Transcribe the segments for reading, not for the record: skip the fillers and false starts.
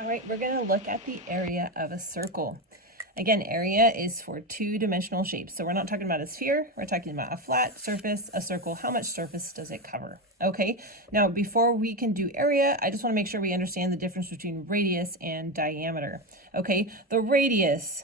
All right, we're going to look at the area of a circle. Again, area is for two-dimensional shapes. So we're not talking about a sphere, we're talking about a flat surface, a circle. How much surface does it cover? Okay, now before we can do area, I just want to make sure we understand the difference between radius and diameter. Okay, the radius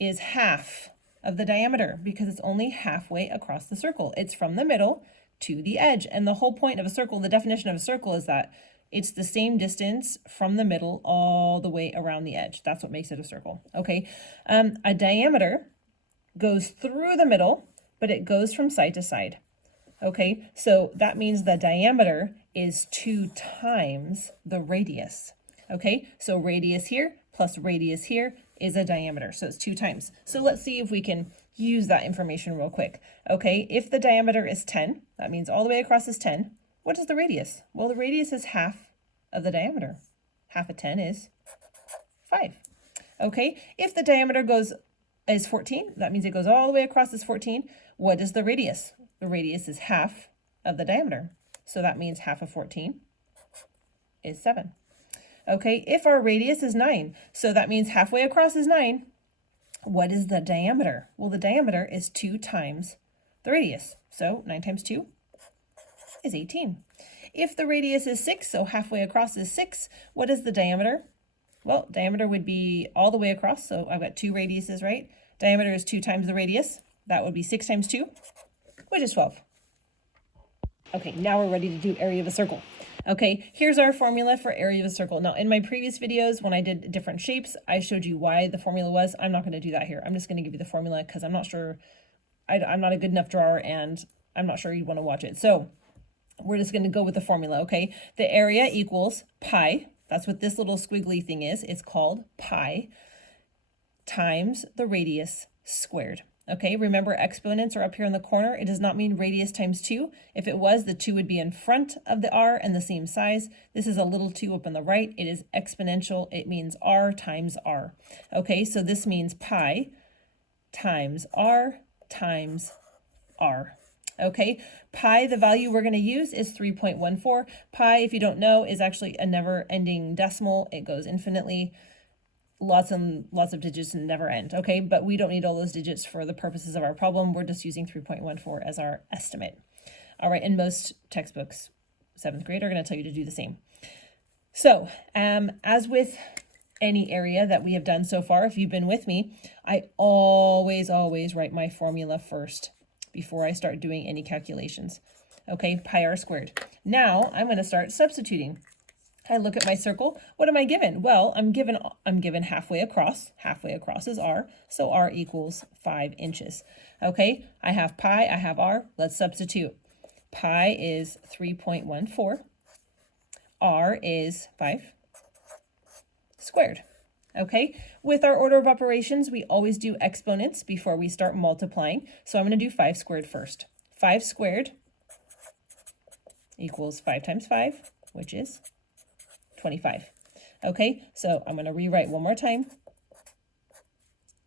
is half of the diameter because it's only halfway across the circle. It's from the middle to the edge. And the whole point of a circle, the definition of a circle is that it's the same distance from the middle all the way around the edge. That's what makes it a circle. Okay, a diameter goes through the middle, but it goes from side to side. Okay, so that means the diameter is 2 times the radius. Okay, so radius here plus radius here is a diameter, so it's 2 times. So let's see if we can use that information real quick. Okay, if the diameter is 10, that means all the way across is 10. What is the radius? Well, the radius is half of the diameter. Half of 10 is 5. Okay, if the diameter is 14, that means it goes all the way across is 14. What is the radius? The radius is half of the diameter. So that means half of 14 is 7. Okay, if our radius is 9, so that means halfway across is 9. What is the diameter? Well, the diameter is 2 times the radius. So 9 times 2 is 18. If the radius is 6, so halfway across is 6, what is the diameter? Well, diameter would be all the way across, so I've got 2 radiuses, right? Diameter is 2 times the radius. That would be 6 times 2, which is 12. Okay, now we're ready to do area of a circle. Okay, here's our formula for area of a circle. Now, in my previous videos, when I did different shapes, I showed you why the formula was. I'm not going to do that here. I'm just going to give you the formula because I'm not sure, I'm not a good enough drawer, and I'm not sure you'd want to watch it. So we're just going to go with the formula, okay? The area equals pi. That's what this little squiggly thing is. It's called pi times the radius squared. Okay, remember exponents are up here in the corner. It does not mean radius times 2. If it was, the 2 would be in front of the r and the same size. This is a little 2 up on the right. It is exponential. It means r times r. Okay, so this means pi times r times r. Okay, pi, the value we're going to use is 3.14. Pi, if you don't know, is actually a never-ending decimal. It goes infinitely. Lots and lots of digits and never end, okay? But we don't need all those digits for the purposes of our problem. We're just using 3.14 as our estimate. All right, and most textbooks, 7th grade, are going to tell you to do the same. So, as with any area that we have done so far, if you've been with me, I always write my formula first before I start doing any calculations. Okay, pi r squared. Now, I'm going to start substituting. I look at my circle. What am I given? Well, I'm given halfway across. Halfway across is r, so r equals 5 inches. Okay, I have pi, I have r. Let's substitute. Pi is 3.14. R is 5 squared. Okay, with our order of operations, we always do exponents before we start multiplying. So I'm going to do 5 squared first. 5 squared equals 5 times 5, which is 25. Okay, so I'm going to rewrite one more time.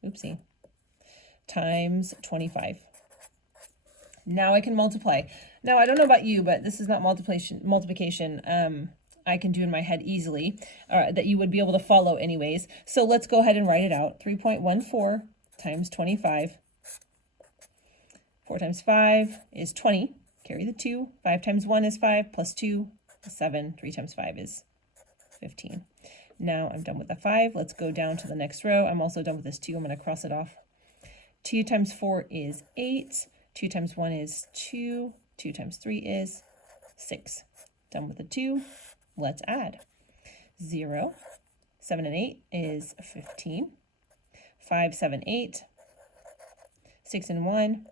Oopsie. Times 25. Now I can multiply. Now, I don't know about you, but this is not multiplication. I can do in my head easily, that you would be able to follow anyways. So let's go ahead and write it out. 3.14 times 25. 4 times 5 is 20. Carry the 2. 5 times 1 is 5, plus 2 is 7. 3 times 5 is 15. Now I'm done with the 5. Let's go down to the next row. I'm also done with this 2. I'm going to cross it off. 2 times 4 is 8. 2 times 1 is 2. 2 times 3 is 6. Done with the 2. Let's add. 0. 7 and 8 is 15. 5, 7, 8. 6 and 1,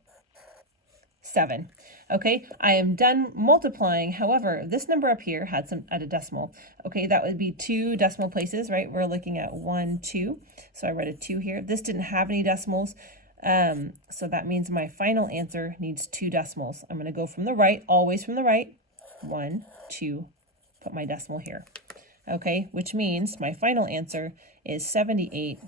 7. Okay, I am done multiplying. However, this number up here had a decimal. Okay, that would be 2 decimal places, right? We're looking at 1, 2. So I write a 2 here. This didn't have any decimals. So that means my final answer needs 2 decimals. I'm going to go from the right, always from the right. 1, 2, put my decimal here. Okay, which means my final answer is 78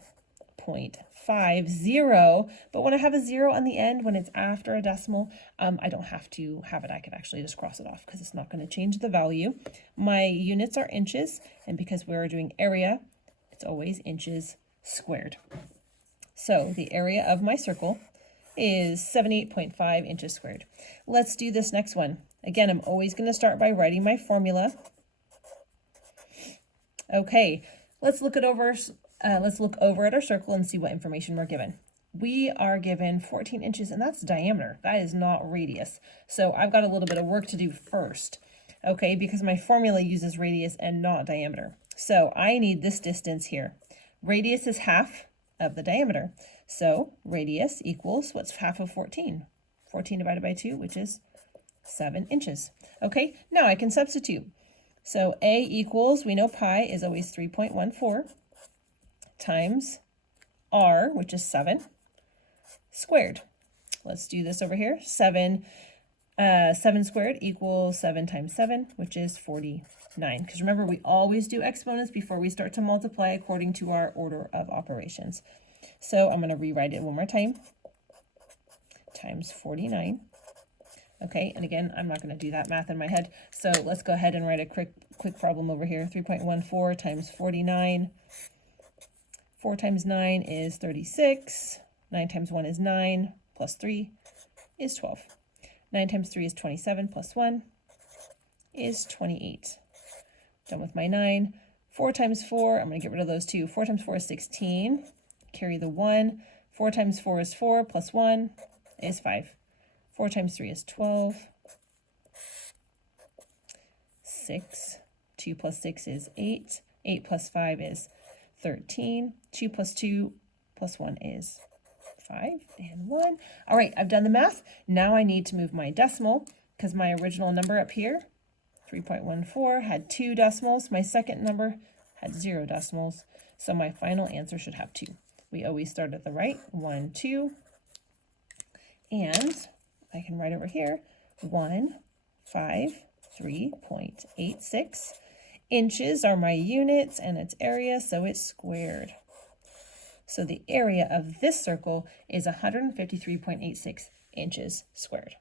78.50, but when I have a 0 on the end, when it's after a decimal, I don't have to have it. I can actually just cross it off because it's not going to change the value. My units are inches, and because we're doing area, it's always inches squared. So the area of my circle is 78.5 inches squared. Let's do this next one. Again, I'm always going to start by writing my formula. Okay, let's look over at our circle and see what information we're given. We are given 14 inches, and that's diameter. That is not radius. So I've got a little bit of work to do first, okay, because my formula uses radius and not diameter. So I need this distance here. Radius is half of the diameter. So radius equals, what's half of 14? 14 divided by 2, which is 7 inches. Okay, now I can substitute. So A equals, we know pi is always 3.14 times R, which is 7, squared. Let's do this over here. 7 squared equals 7 times 7, which is 49. Because remember, we always do exponents before we start to multiply according to our order of operations. So I'm going to rewrite it one more time. Times 49. Okay, and again, I'm not going to do that math in my head. So let's go ahead and write a quick problem over here. 3.14 times 49. 4 times 9 is 36. 9 times 1 is 9, plus 3 is 12. 9 times 3 is 27, plus 1 is 28. Done with my 9. 4 times 4, I'm going to get rid of those 2. 4 times 4 is 16. Carry the 1. 4 times 4 is 4, plus 1 is 5. 4 times 3 is 12. 6. 2 plus 6 is 8. 8 plus 5 is 13. 2 plus 2 plus 1 is 5 and 1. All right, I've done the math. Now I need to move my decimal because my original number up here, 3.14, had 2 decimals. My second number had 0 decimals. So my final answer should have 2. We always start at the right, 1, 2. And I can write over here, 153.86. Inches are my units and its area, so it's squared. So the area of this circle is 153.86 inches squared.